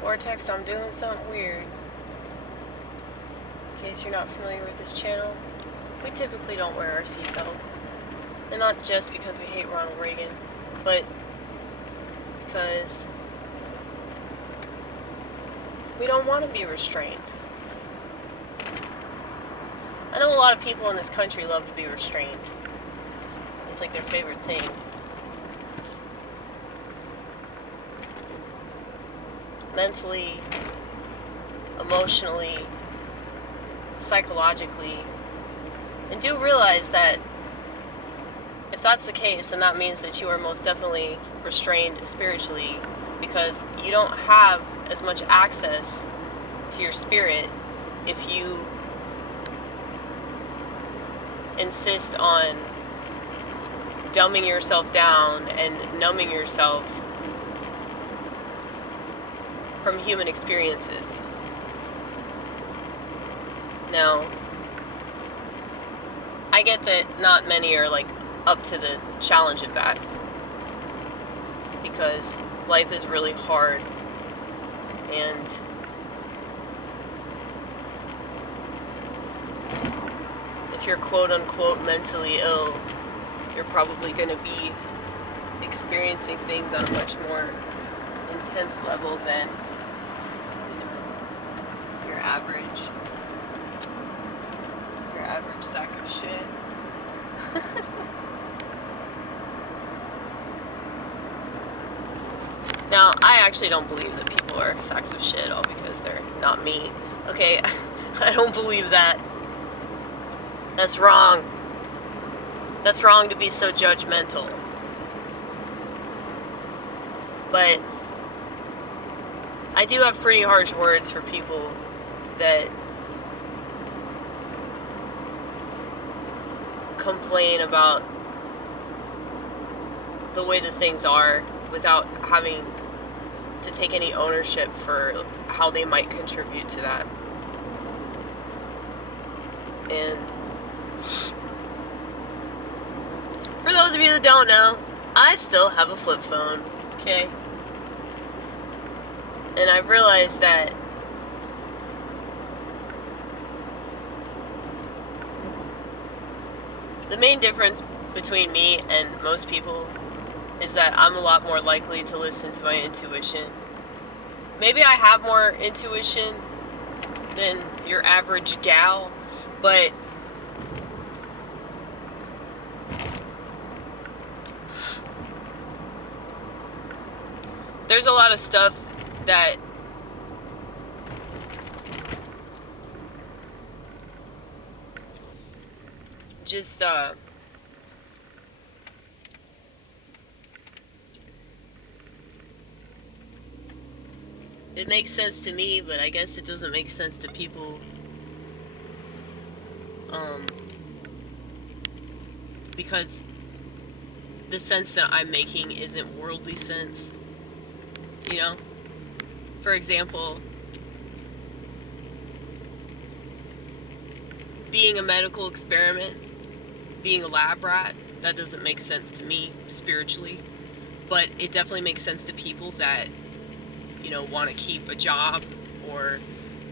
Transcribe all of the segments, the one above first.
Vortex, I'm doing something weird. In case you're not familiar with this channel, we typically don't wear our seatbelt. And not just because we hate Ronald Reagan, but because we don't want to be restrained. I know a lot of people in this country love to be restrained. It's like their favorite thing. Mentally, emotionally, psychologically. And do realize that if that's the case, then that means that you are most definitely restrained spiritually, because you don't have as much access to your spirit if you insist on dumbing yourself down and numbing yourself from human experiences. Now, I get that not many are like up to the challenge of that, because life is really hard, and if you're quote unquote mentally ill, you're probably going to be experiencing things on a much more intense level than, you know, your average sack of shit. Now, I actually don't believe that people are sacks of shit all because they're not me. Okay, I don't believe that. That's wrong. That's wrong to be so judgmental. But I do have pretty harsh words for people that complain about the way that things are without having to take any ownership for how they might contribute to that. And for those of you that don't know, I still have a flip phone, okay? And I've realized that the main difference between me and most people is that I'm a lot more likely to listen to my intuition. Maybe I have more intuition than your average gal, but there's a lot of stuff that just it makes sense to me, but I guess it doesn't make sense to people. Because the sense that I'm making isn't worldly sense. You know? For example, being a medical experiment, being a lab rat, that doesn't make sense to me spiritually. But it definitely makes sense to people that, you know, want to keep a job, or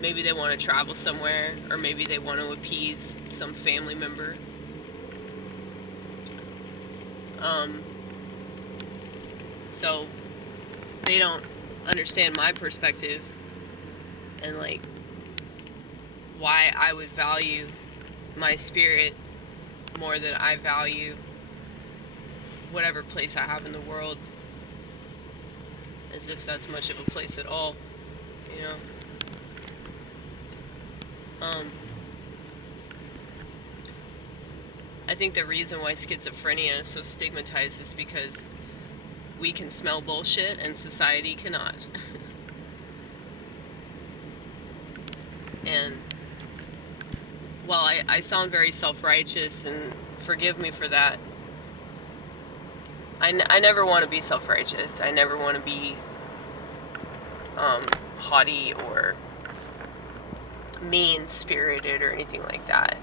maybe they want to travel somewhere, or maybe they want to appease some family member. So they don't understand my perspective and like why I would value my spirit more than I value whatever place I have in the world, as if that's much of a place at all, you know. I think the reason why schizophrenia is so stigmatized is because we can smell bullshit and society cannot. And while I sound very self-righteous, and forgive me for that, I never want to be self-righteous. I never want to be haughty or mean-spirited or anything like that.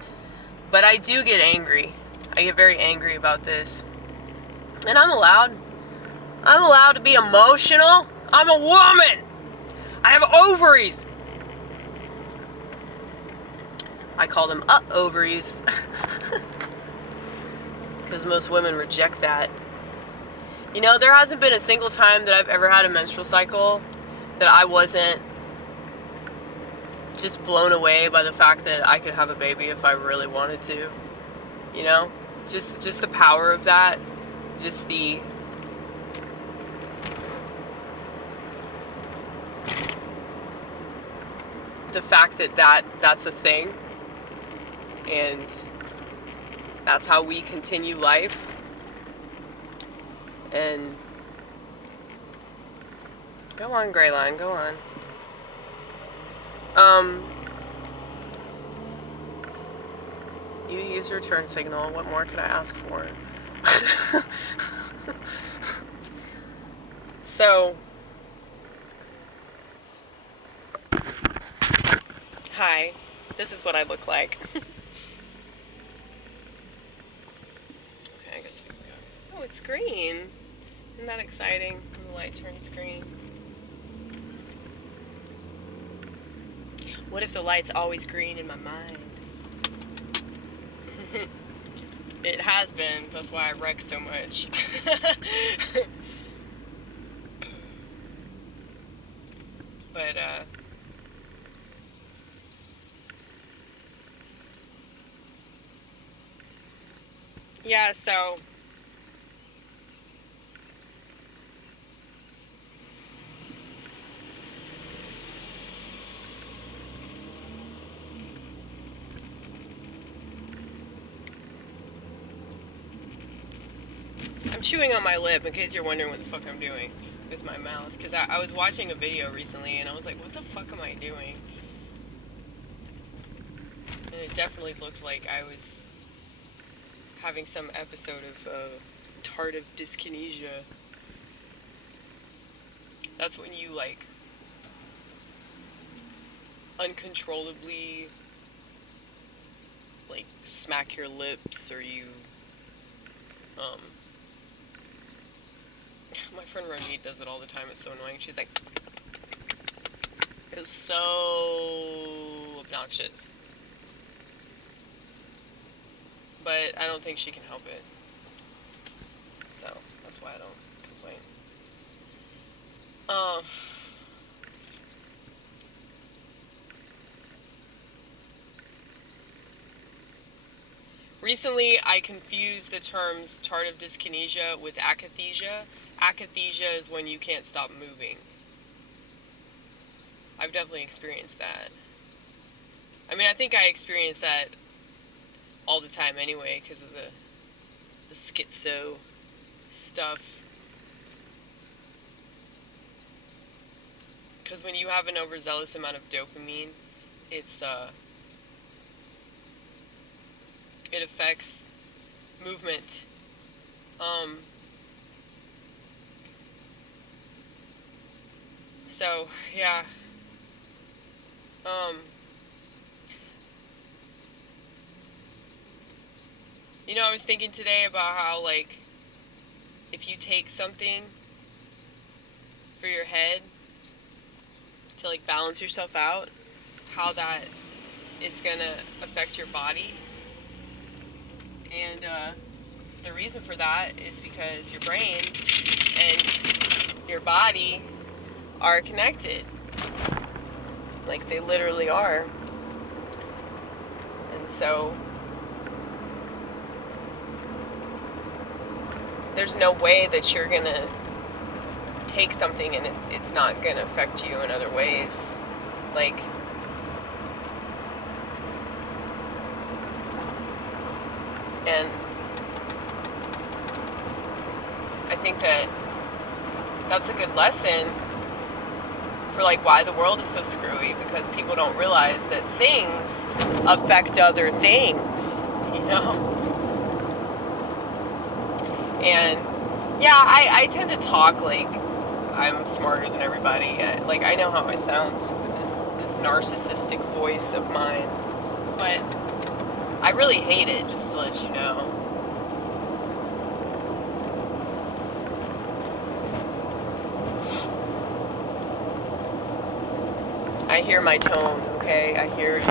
But I do get angry. I get very angry about this. And I'm allowed to be emotional. I'm a woman. I have ovaries! I call them ovaries. Because most women reject that. You know, there hasn't been a single time that I've ever had a menstrual cycle that I wasn't just blown away by the fact that I could have a baby if I really wanted to. You know? Just the power of that. Just the fact that that's a thing. And that's how we continue life. And go on, Greyline, go on. You use your turn signal. What more could I ask for? So, hi. This is what I look like. Okay, I guess we go. Oh, it's green. Isn't that exciting when the light turns green? What if the light's always green in my mind? It has been. That's why I wreck so much. But, yeah, so I'm chewing on my lip in case you're wondering what the fuck I'm doing with my mouth. Because I was watching a video recently and I was like, what the fuck am I doing? And it definitely looked like I was having some episode of tardive dyskinesia. That's when you, like, uncontrollably, like, smack your lips, or you, my friend Ronald does it all the time. It's so annoying. She's like, it's so obnoxious. But I don't think she can help it. So, that's why I don't complain. Recently, I confused the terms tardive dyskinesia with akathisia. Akathisia is when you can't stop moving. I've definitely experienced that. I mean, I think I experience that all the time anyway, because of the schizo stuff. Because when you have an overzealous amount of dopamine, it's it affects movement. So yeah. You know, I was thinking today about how, like, if you take something for your head to, like, balance yourself out, how that is gonna affect your body. And the reason for that is because your brain and your body are connected. Like, they literally are. And so there's no way that you're gonna take something and it's not gonna affect you in other ways. Like, and I think that that's a good lesson for, like, why the world is so screwy, because people don't realize that things affect other things, you know? And yeah, I tend to talk like I'm smarter than everybody. Like, I know how I sound with this narcissistic voice of mine, but I really hate it, just to let you know. I hear my tone, okay? I hear it.